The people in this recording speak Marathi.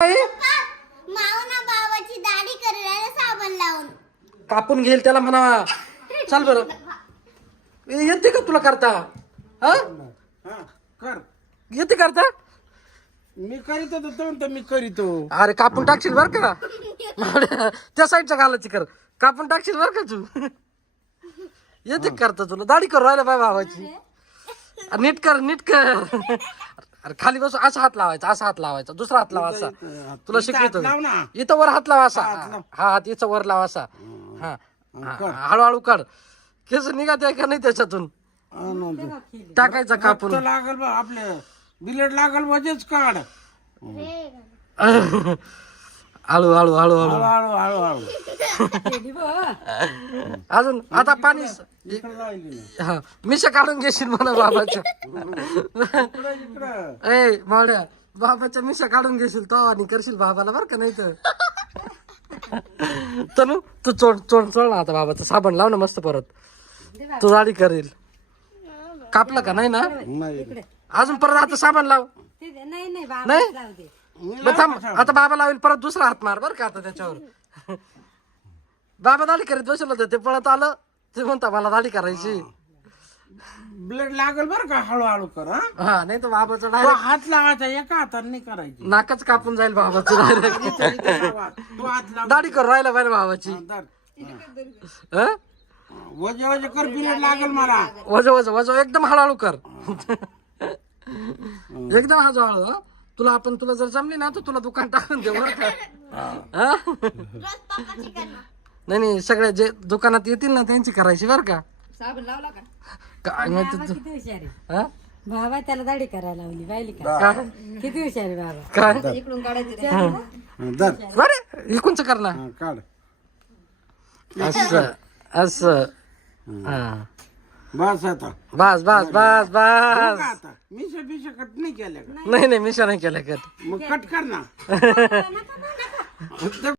मावना बाबाची दाढी करायला साबण लावून कापून घेईल त्याला म्हणा. चाल बरं, येते का तुला करता? हा कर. येते करता? मी करीतो तर मी करीतो. अरे कापून टाकशील बर का? त्या साईडच्या घालायची कर, कापून टाकशील बर का तू? येते करता तुला? दाढी करू राहिला बाय भावाची. नीट कर, नीट कर. अरे खाली बस, असा हात लावायचा, असा हात लावायचा, दुसरा हात लावा असा. तुला शिकवितो लाव ना. इथं वर हात लावा असा. हा हात इथं वर लावा असा. हा हळूहळू काढ. केस निघत आहे का नाही त्याच्यातून? टाकायचा कापून. लागल बा आपल्या बिलेट लागल मजेच काढ. हळू हळू हळू हळू हळू हळू हळू. अजून आता पाणी. इकडं राहिली ना. हा मिशा काढून घेशील म्हणा बाबाच्या. इकडं. ए मावड्या, बाबाच्या मिशा काढून घेशील तो आणि करशील बाबाला बर का? नाही तर तनू तू चोळ ना आता बाबाचं साबण लाव ना मस्त. परत तू दाढी करेल. कापलं का? नाही ना नाही. अजून परत आता साबण लाव. नाही मग थांब, आता बाबा लावेल परत दुसरा हात मार बर का आता त्याच्यावर. बाबा दाढी करीत बसलो होते, ते पळत आलं, ते म्हणता मला दाढी करायची. ब्लेड लागल बर का? हळूहळू कर. हा हा नाही तर बाबाचं तो डायरेक्ट हात लावायचा, एका हाताने नाही करायची. नाकच कापून जाईल बाबाचं डायरेक्ट. तो हात लाव. दाढी करू राहिला पाहिजे बाबाची. हं? वजे वजे कर, बिलेट लागल मला. वजो वजो वजो एकदम हळूहळू कर. एकदम हळूहळू. हं? तुला जर जमली ना तर तुला दुकान टाकून देऊ बरं का? हं? रोज पप्पाची करणार. नाही सगळ्या जे दुकानात येतील ना त्यांची करायची बरं का? साबण लावला का? काय माहिती तू- किती हुशार आहे हं? बाबा, त्याला दाढी करायला लावली पाहिली का? काय किती हुशार आहे बाबा. काय इकडून काढायचं. धर. बरे इकूनच कर ना. हा, काढ. असं असं. हा बस आता. बस बस बस बस. आता मिशा बिशा कट नाही केल्या का? नाही मिशा नाही केलं का? मग कट कर ना.